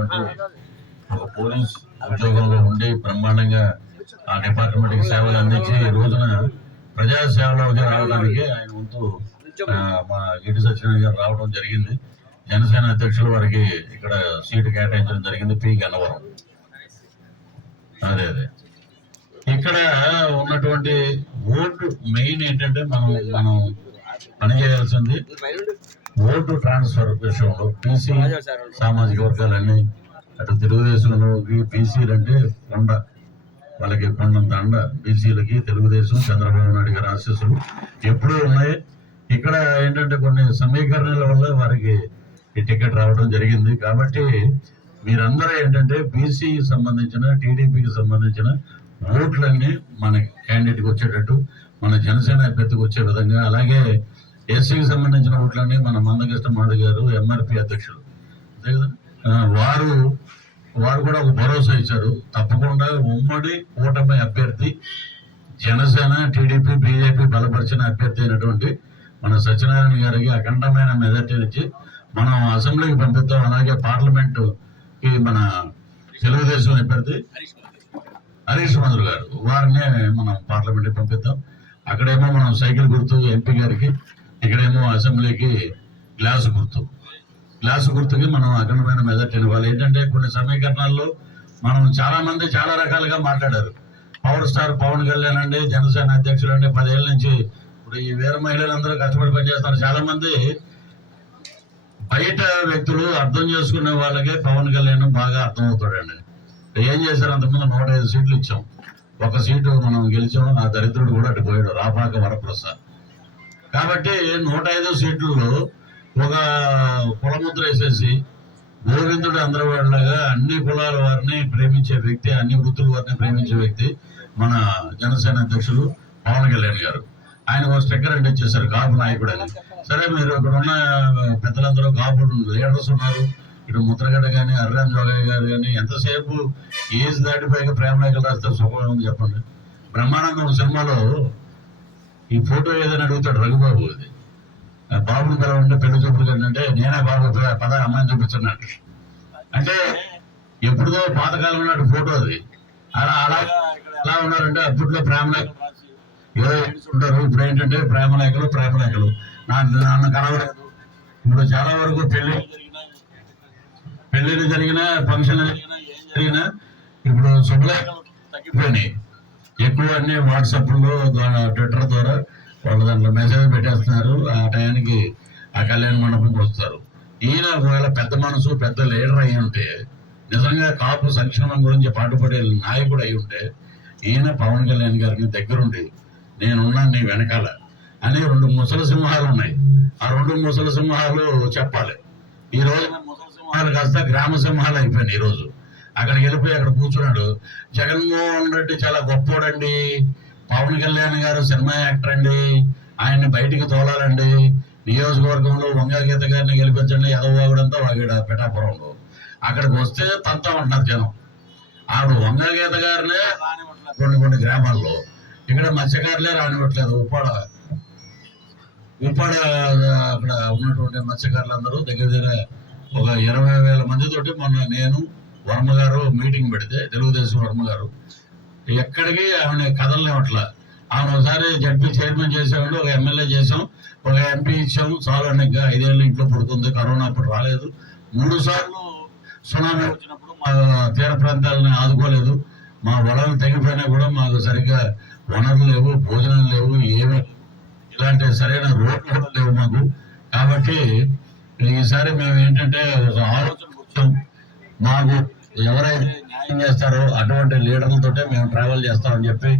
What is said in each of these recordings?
ఉన్నటువంటి ఒక పోలీస్ ఉద్యోగంలో ఉండి బ్రహ్మాండంగా ఆ డిపార్ట్మెంట్ కి సేవలు అందించి ఈ రోజున ప్రజా సేవలోకి రావడానికి ఆయన వంతు మా గిడ్డి సత్యనారాయణ గారు రావడం జరిగింది. జనసేన అధ్యక్షులు వారికి ఇక్కడ సీటు కేటాయించడం జరిగింది. పి గన్నవరం. అదే ఇక్కడ ఉన్నటువంటి ఓటు మెయిన్ ఏంటంటే మనం పనిచేయాల్సింది ఓటు ట్రాన్స్ఫర్ విషయంలో బీసీ సామాజిక వర్గాలన్నీ అటు తెలుగుదేశంలో బీసీలు అంటే కొండ, వాళ్ళకి కొండంత అండ బీసీలకి తెలుగుదేశం చంద్రబాబు నాయుడు గారి ఆశీస్సులు ఎప్పుడూ ఉన్నాయి. ఇక్కడ ఏంటంటే కొన్ని సమీకరణల వల్ల వారికి ఈ టికెట్ రావడం జరిగింది. కాబట్టి మీరందరూ ఏంటంటే బీసీ సంబంధించిన టీడీపీకి సంబంధించిన ఓట్లన్నీ మన క్యాండిడేట్కి వచ్చేటట్టు, మన జనసేన అభ్యర్థికి వచ్చే విధంగా, అలాగే ఎస్సీకి సంబంధించిన ఓట్లన్నీ మన మందకృష్ణ మాధవ్ గారు ఎంఆర్పీ అధ్యక్షులు అంతే కదా, వారు కూడా ఒక భరోసా ఇచ్చారు. తప్పకుండా ఉమ్మడి కూటమి అభ్యర్థి జనసేన టీడీపీ బీజేపీ బలపరిచిన అభ్యర్థి అయినటువంటి మన సత్యనారాయణ గారికి అఖండమైన మెజార్టీనిచ్చి మనం అసెంబ్లీకి పంపిద్దాం. అలాగే పార్లమెంటుకి మన తెలుగుదేశం అభ్యర్థి హరీష్ మంత్రి గారు వారినే మనం పార్లమెంట్కి పంపిద్దాం. అక్కడేమో మనం సైకిల్ గుర్తు ఎంపీ గారికి, ఇక్కడేమో అసెంబ్లీకి గ్లాసు గుర్తుకి మనం అఖండమైన మెజార్టీని. వాళ్ళు ఏంటంటే కొన్ని సమీకరణాల్లో మనం చాలా మంది చాలా రకాలుగా మాట్లాడారు. పవర్ స్టార్ పవన్ కళ్యాణ్ అండి జనసేన అధ్యక్షులు అండి 10 ఏళ్ళ నుంచి ఇప్పుడు ఈ వీర మహిళలందరూ కష్టపడి పనిచేస్తారు. చాలా మంది బయట వ్యక్తులు అర్థం చేసుకునే వాళ్ళకే పవన్ కళ్యాణ్ బాగా అర్థమవుతాడండి. ఏం చేశారు, అంతకుముందు 105 సీట్లు ఇచ్చాం, 1 సీటు మనం గెలిచాం. ఆ దరిద్రుడు కూడా అటు పోయాడు, రాపాక వరప్రసాద్. కాబట్టి 105 సీట్లలో ఒక కులముద్ర వేసేసి గోవిందుడు అందరి వాడిలాగా అన్ని కులాల వారిని ప్రేమించే వ్యక్తి, అన్ని వృత్తుల వారిని ప్రేమించే వ్యక్తి మన జనసేన అధ్యక్షులు పవన్ కళ్యాణ్ గారు. ఆయన ఒక స్టిక్కర్ అంటే ఇచ్చేసారు కాపు నాయకుడు అని. సరే, మీరు ఇక్కడ ఉన్న పెద్దలందరూ కాపు లీడర్స్ ఉన్నారు. ఇటు ముద్రగడ్డ కానీ అర్రాన్ జోగయ్య గారు కానీ ఎంతసేపు ఏజ్ దాటిపోయాక ప్రేమ లేఖలు రాస్తే సుఖం ఉంది చెప్పండి. బ్రహ్మానందం సినిమాలో ఈ ఫోటో ఏదైనా అడుగుతాడు రఘుబాబు, అది బాబుని పిలవంటే పెళ్లి చూపులు అంటే నేనే బాబు పద అమ్మాయిని చూపిస్తున్నాడు అంటే ఎప్పుడుదో పాతకాలం నాటి ఫోటో అది. అలాగా ఎలా ఉన్నారంటే అప్పట్లో ప్రేమ లేఖలు రాసి ఏదో ఉంటారు. ఇప్పుడు ఏంటంటే ప్రేమ లేఖలు నాన్న కనవలేదు. ఇప్పుడు చాలా వరకు పెళ్లిళ్ళు జరిగినా ఫంక్షన్ జరిగినా ఇప్పుడు శుభలేఖలు తగ్గిపోయినాయి. ఎక్కువ అన్ని వాట్సాప్లో ట్విట్టర్ ద్వారా వాళ్ళు దాంట్లో మెసేజ్ పెట్టేస్తున్నారు. ఆ టయానికి ఆ కళ్యాణ మండపంకి వస్తారు. ఈయన ఒకవేళ పెద్ద మనసు పెద్ద లీడర్ అయి ఉంటే, నిజంగా కాపు సంక్షేమం గురించి పాటుపడే నాయకుడు అయి ఉంటే, ఈయన పవన్ కళ్యాణ్ గారిని దగ్గరుండి నేనున్నాను నీ వెనకాల అని 2 ముసలి సింహాలు ఉన్నాయి. ఆ 2 ముసలి సింహాలు చెప్పాలి. ఈ రోజున ముసలి సింహాలు కాస్త గ్రామ సింహాలు అయిపోయినాయి. ఈ రోజు అక్కడికి వెళ్ళిపోయి అక్కడ కూర్చున్నాడు. జగన్మోహన్ రెడ్డి చాలా గొప్పోడండి, పవన్ కళ్యాణ్ గారు సినిమా యాక్టర్ అండి, ఆయన్ని బయటికి తోలాలండి, నియోజకవర్గంలో వంగగీత గారిని గెలిపించండి, ఎదవాగుడంతా వాగాడు పిఠాపురంలో. అక్కడికి వస్తే తంతా ఉంటున్నారు జనం. ఆవిడ వంగగీత గారినే రానివ్వట్లేదు కొన్ని గ్రామాల్లో. ఇక్కడ మత్స్యకారులే రానివ్వట్లేదు. ఉప్పాడ అక్కడ ఉన్నటువంటి మత్స్యకారులందరూ దగ్గర ఒక 20,000 మందితోటి మొన్న నేను వర్మ గారు మీటింగ్ పెడితే, తెలుగుదేశం వర్మ గారు ఎక్కడికి ఆమె కదలనివ్వట్లా. ఆమె ఒకసారి జడ్పీ చైర్మన్ చేసామంటే, ఒక ఎమ్మెల్యే చేసాం, ఒక ఎంపీ ఇచ్చాము, చాలు అని. ఇంకా 5 ఏళ్ళు ఇంట్లో పడుతుంది, కరోనా అప్పుడు రాలేదు. 3 సార్లు సునామీ వచ్చినప్పుడు మా తీర ప్రాంతాలను ఆదుకోలేదు. మా వలలు తెగిపోయినా కూడా మాకు సరిగ్గా వనరులు లేవు, భోజనం లేవు, ఏమి ఇలాంటి సరైన రోడ్లు కూడా లేవు మాకు. కాబట్టి ఈసారి మేము ఏంటంటే ఒక ఆలోచన వచ్చాం, మాకు ఎవరైతే న్యాయం చేస్తారో అటువంటి లీడర్లతోటే మేము ట్రావెల్ చేస్తామని చెప్పి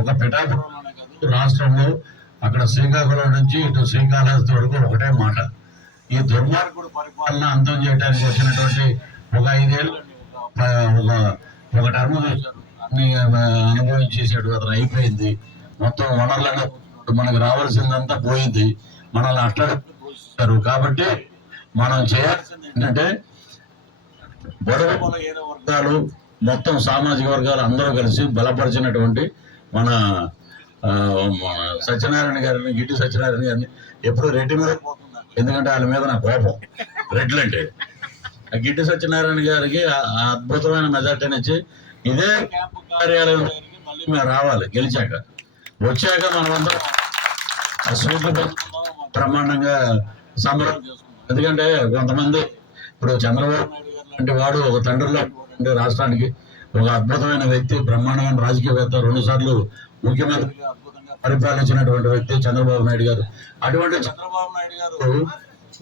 ఒక పిఠాపురంలోనే కాదు రాష్ట్రంలో అక్కడ శ్రీకాకుళం నుంచి ఇటు శ్రీకాళహస్తి వరకు ఒకటే మాట, ఈ దుర్మార్గుడు పరిపాలన అంతం చేయడానికి వచ్చినటువంటి ఒక 5 ఏళ్ళు ఒక టర్మ్ చూశారు, అన్ని అనుభవించేసాడు. అతను అయిపోయింది. మొత్తం వనరులను మనకు రావాల్సిందంతా పోయింది. మనల్ని అట్లాడు. కాబట్టి మనం చేయాల్సింది ఏంటంటే బడుగు బలహీన వర్గాలు మొత్తం సామాజిక వర్గాలు అందరూ కలిసి బలపరిచినటువంటి మన సత్యనారాయణ గారిని, గిడ్డి సత్యనారాయణ గారిని ఎప్పుడు రెడ్డి మీద పోతున్నారు. ఎందుకంటే వాళ్ళ మీద నా కోపం. రెడ్లంటే గిడ్డి సత్యనారాయణ గారికి అద్భుతమైన మెజార్టీనిచ్చి ఇదే క్యాంపు కార్యాలయం దగ్గరికి మళ్ళీ మేము రావాలి. గెలిచాక వచ్చాక మనమందరం బ్రహ్మాండంగా సంబరం చేసుకుంటాం. ఎందుకంటే కొంతమంది ఇప్పుడు చంద్రబాబు నాయుడు గారు లాంటి వాడు ఒక తండ్రిలో రాష్ట్రానికి ఒక అద్భుతమైన వ్యక్తి, బ్రహ్మాండమైన రాజకీయవేత్త, 2 సార్లు ముఖ్యమంత్రిగా అద్భుతంగా పరిపాలించినటువంటి వ్యక్తి చంద్రబాబు నాయుడు గారు. అటువంటి చంద్రబాబు నాయుడు గారు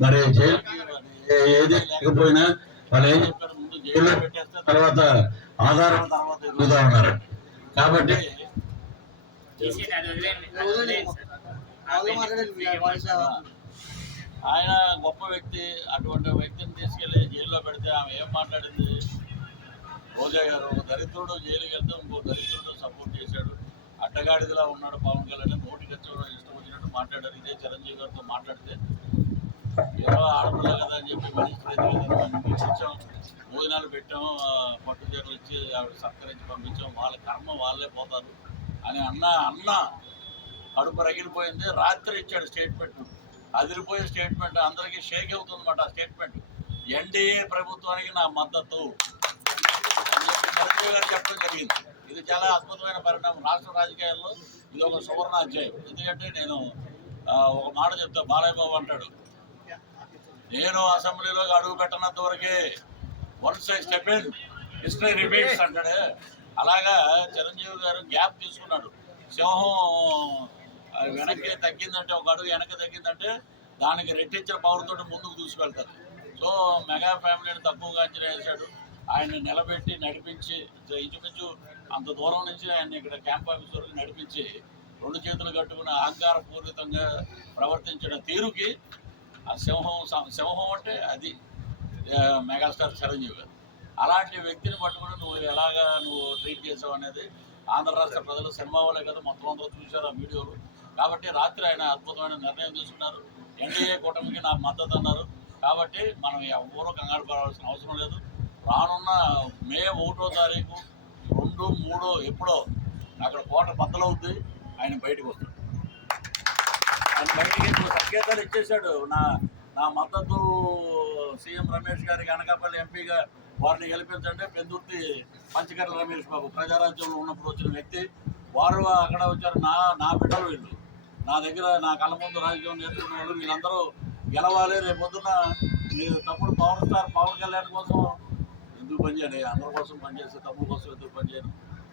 మరి జైలుకి ఏది లేకపోయినా వాళ్ళు ఏం చెప్పారు, ముందు జైల్లో పెట్టేస్తే తర్వాత ఆధారం తర్వాత ఎదుగుతా ఉన్నారు. కాబట్టి ఆయన గొప్ప వ్యక్తి. అటువంటి వ్యక్తిని తీసుకెళ్లి జైల్లో పెడితే ఆమె ఏం మాట్లాడింది? రోజా గారు ఒక దరిద్రుడు జైలుకి వెళ్తే ఇంకో దరిద్రుడు సపోర్ట్ చేశాడు, అడ్డగాడిదిలా ఉన్నాడు పవన్ కళ్యాణ్, నోటికి ఇష్టం వచ్చినట్టు మాట్లాడారు. ఇదే చిరంజీవి గారితో మాట్లాడితే ఏదో ఆడపిల్ల కదా అని చెప్పి మినిస్టర్ భోజనాలు పెట్టాం, పట్టు చీరలు ఇచ్చి ఆవిడ సత్కరించి పంపించాం, వాళ్ళ కర్మ వాళ్ళే పోతారు అని అన్న కడుపు రగిలిపోయింది. రాత్రి ఇచ్చాడు స్టేట్మెంట్, అదిరిపోయే స్టేట్మెంట్, అందరికీ షేక్ అవుతుందన్నమాట ఆ స్టేట్మెంట్. ఎన్డీఏ ప్రభుత్వానికి నా మద్దతు చిరంజీవి గారు చెప్పడం జరిగింది. ఇది చాలా అద్భుతమైన పరిణామం రాష్ట్ర రాజకీయాల్లో. ఇది ఒక సువర్ణ అధ్యాయం. ఎందుకంటే నేను ఒక మాట చెప్తా, బాలయ్య బాబు అంటాడు, నేను అసెంబ్లీలోకి అడుగు పెట్టనంత వరకే once I step in history repeats అంటాడే. అలాగా చిరంజీవి గారు గ్యాప్ తీసుకున్నాడు. సింహం వెనక్కి తగ్గిందంటే, ఒక అడుగు వెనక్కి తగ్గిందంటే దానికి రెట్టించిన పవర్ తోటి ముందుకు తీసుకెళ్తారు. సో మెగా ఫ్యామిలీని తక్కువగా అంచనా వేశాడు. ఆయన్ని నిలబెట్టి నడిపించి ఇంచుమించు అంత దూరం నుంచి ఆయన ఇక్కడ క్యాంప్ ఆఫీస్ వరకు నడిపించి 2 చేతులు కట్టుకుని అహంకారపూరితంగా ప్రవర్తించిన తీరుకి ఆ సింహం అంటే అది మెగాస్టార్ చిరంజీవి గారు. అలాంటి వ్యక్తిని పట్టుకుని నువ్వు ట్రీట్ చేసావు అనేది ఆంధ్ర రాష్ట్ర ప్రజలు సినిమా వాళ్ళే కదా మొత్తం అందరూ చూశారు ఆ వీడియోలు. కాబట్టి రాత్రి ఆయన అద్భుతమైన నిర్ణయం తీసుకున్నారు. ఎన్డీఏ కూటమికి నా మద్దతు అన్నారు. కాబట్టి మనం ఎవరూ కంగారు పడాల్సిన అవసరం లేదు. రానున్న మే 1వ తారీఖు 2, 3 ఎప్పుడో అక్కడ కోట బద్దలవుద్ది. ఆయన బయటకు వస్తాడు. ఆయన బయటికి సంకేతాలు ఇచ్చేశాడు. నా మద్దతు సీఎం రమేష్ గారికి, అనకాపల్లి ఎంపీగా వారిని గెలిపించండి. పెందుర్తి పంచకర్ల రమేష్ బాబు ప్రజారాజ్యంలో ఉన్నప్పుడు వచ్చిన వ్యక్తి, వారు అక్కడ వచ్చారు. నా బిడ్డలు వీళ్ళు, నా దగ్గర నా కళ్ళ ముందు రాజకీయం నేర్చుకున్న వాళ్ళు, వీళ్ళందరూ గెలవాలి. రేపొద్దున మీరు తప్పుడు పవన్ కళ్యాణ్ కోసం ఎందుకు పనిచేయండి, అందరి కోసం పనిచేస్తే తమ్ముడు కోసం ఎందుకు పనిచేయను?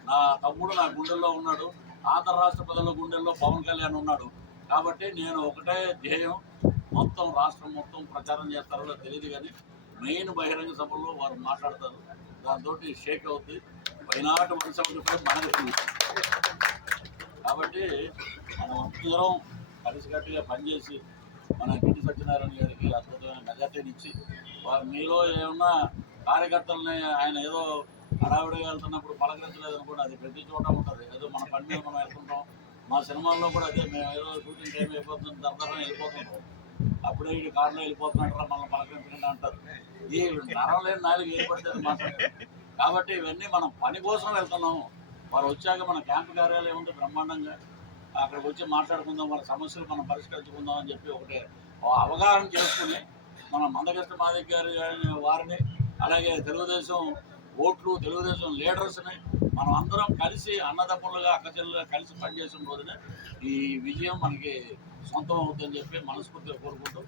నా తమ్ముడు నా గుండెల్లో ఉన్నాడు, ఆంధ్ర రాష్ట్ర ప్రజల గుండెల్లో పవన్ కళ్యాణ్ ఉన్నాడు. కాబట్టి నేను ఒకటే ధ్యేయం, మొత్తం రాష్ట్రం మొత్తం ప్రచారం చేస్తారో తెలియదు కానీ మెయిన్ బహిరంగ సభల్లో వారు మాట్లాడతారు. దాంతో షేక్ అవుతుంది. వైనాటు 175 మనకి. కాబట్టి మనం అందరం కలిసికట్టుగా పనిచేసి మన గిడ్డి సత్యనారాయణ గారికి అద్భుతమైన మెజార్టీని ఇచ్చి, మీలో ఏమన్నా కార్యకర్తలని ఆయన ఏదో హడావిడిగా వెళ్తున్నప్పుడు పలకరించలేదు అనుకోండి, అది ప్రతి చోట ఉంటుంది. ఏదో మన పని మీద మనం వెళ్తుంటాం. మా సినిమాల్లో కూడా అదే, మేము ఏదో షూటింగ్ టైం అయిపోతుంది తర్వాత వెళ్ళిపోతుంటాం. అప్పుడే ఈ కారులో వెళ్ళిపోతున్నట్టు మనల్ని పలకరించకుండా అంటారు. ఈ నరం లేని నాలుగు ఏర్పడుతుంది మాట్లాడారు. కాబట్టి ఇవన్నీ మనం పని కోసం వెళ్తున్నాం. వారు వచ్చాక మన క్యాంపు కార్యాలయం ఉంది బ్రహ్మాండంగా, అక్కడికి వచ్చి మాట్లాడుకుందాం, వాళ్ళ సమస్యలు మనం పరిష్కరించుకుందాం అని చెప్పి ఒకటే అవగాహన చేసుకుని మన మందకృష్ణ మాదిక్ గారి వారిని, అలాగే తెలుగుదేశం ఓట్లు, తెలుగుదేశం లీడర్స్ని మనం అందరం కలిసి అన్నదమ్ములుగా అక్కచెల్లుగా కలిసి పనిచేసిన రోజునే ఈ విజయం మనకి సొంతం అవుతుందని చెప్పి మనస్ఫూర్తిగా కోరుకుంటూ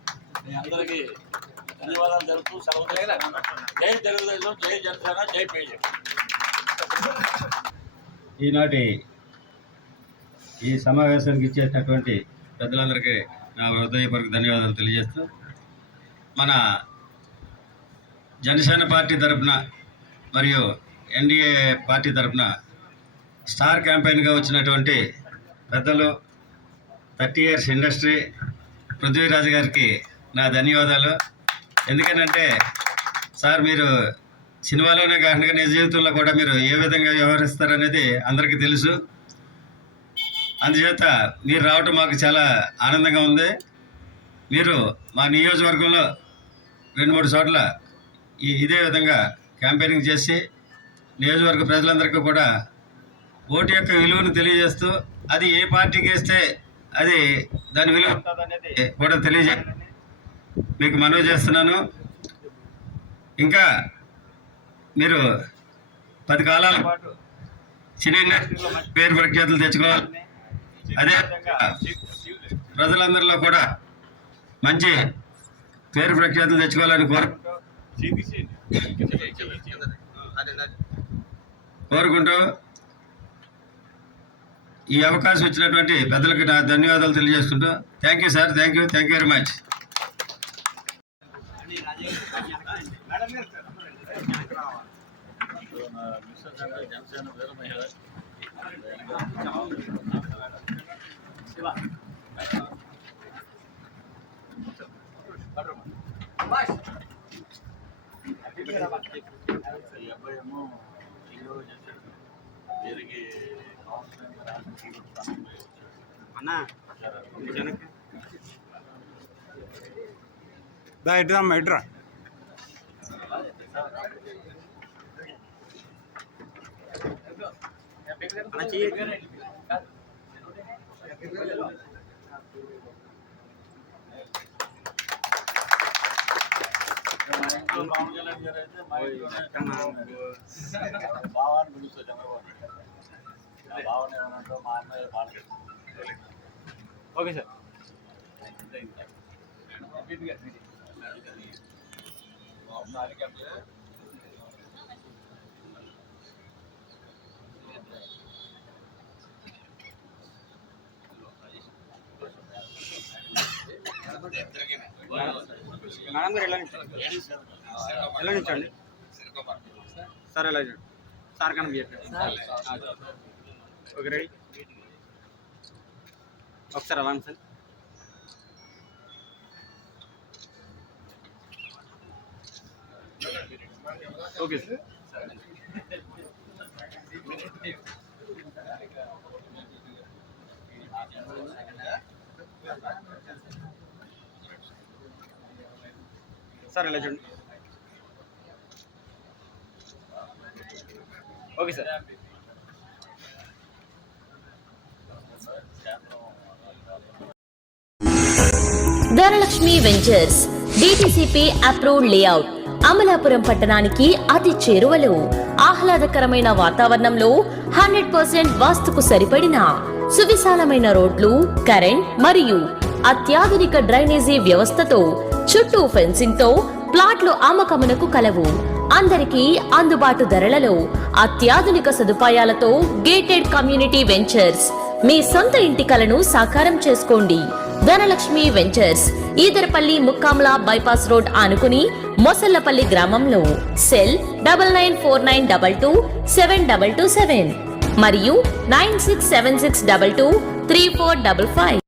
మీ అందరికీ ధన్యవాదాలు తెలుపుతూ సెలవు. జై తెలుగుదేశం, జై జనసేన, జై పేజీ. ఈనాటి ఈ సమావేశానికి ఇచ్చేసినటువంటి పెద్దలందరికీ నా హృదయపూర్వక ధన్యవాదాలు తెలియజేస్తూ, మన జనసేన పార్టీ తరఫున మరియు ఎన్డీఏ పార్టీ తరఫున స్టార్ క్యాంపెయిన్గా వచ్చినటువంటి పెద్దలు 30 years ఇండస్ట్రీ పృథ్వీరాజు గారికి నా ధన్యవాదాలు. ఎందుకనంటే సార్, మీరు సినిమాలోనే కాకుండా నిజ జీవితంలో కూడా మీరు ఏ విధంగా వ్యవహరిస్తారనేది అందరికీ తెలుసు. అందుచేత మీరు రావటం మాకు చాలా ఆనందంగా ఉంది. మీరు మా నియోజకవర్గంలో 2-3 చోట్ల ఇదే విధంగా క్యాంపెయినింగ్ చేసి నియోజకవర్గ ప్రజలందరికీ కూడా ఓటు యొక్క విలువను తెలియజేస్తూ, అది ఏ పార్టీకి వేస్తే అది దాని విలువ ఉంటుందనేది కూడా తెలియజేయాలని మీకు మనవి చేస్తున్నాను. ఇంకా మీరు 10 కాలాల పాటు సినీ ఇండస్ట్రీలో మంచి పేరు ప్రఖ్యాతులు తెచ్చుకోవాలని, అదేవిధంగా ప్రజలందరిలో కూడా మంచి పేరు ప్రఖ్యాతులు తెచ్చుకోవాలని కోరుకుంటూ ఈ అవకాశం ఇచ్చినటువంటి పెద్దలకు నా ధన్యవాదాలు తెలియజేస్తుంటూ thank you sir, thank you very much. అన్నా ఇట్రా అమ్మా ఇట్రా. Okay sir. మేడం గారు ఎలా నిల్చోండి సార్, ఎలా చూడండి సార్ కన్నా ఓకే రెడీ. ఒకసారి అలా సార్. Okay sir. సార్ ఎలా చూడండి. Okay sir. Dhanalakshmi ventures DTCP approved layout, Amalapuram పట్టణానికి అతి చేరువలో ఆహ్లాదకరమైన వాతావరణంలో 100% వాస్తుకు సరిపడిన సువిశాలమైన రోడ్లు, కరెంట్ మరియు అత్యాధునిక డ్రైనేజీ వ్యవస్థతో చుట్టూ ఫెన్సింగ్ తో ప్లాట్లు అమ్మకమునకు కలవు. అందరికీ అందుబాటు ధరలలో అత్యాధునిక సదుపాయాలతో గేటెడ్ కమ్యూనిటీ వెంచర్స్ మీ సొంత ఇంటి కలను సాకారం చేసుకోండి. Dhanalakshmi ventures Edarapalli Mukkamala bypass road ఆనుకుని మొసల్లపల్లి గ్రామంలో. సెల్ 9949227227 మరియు 9676223455.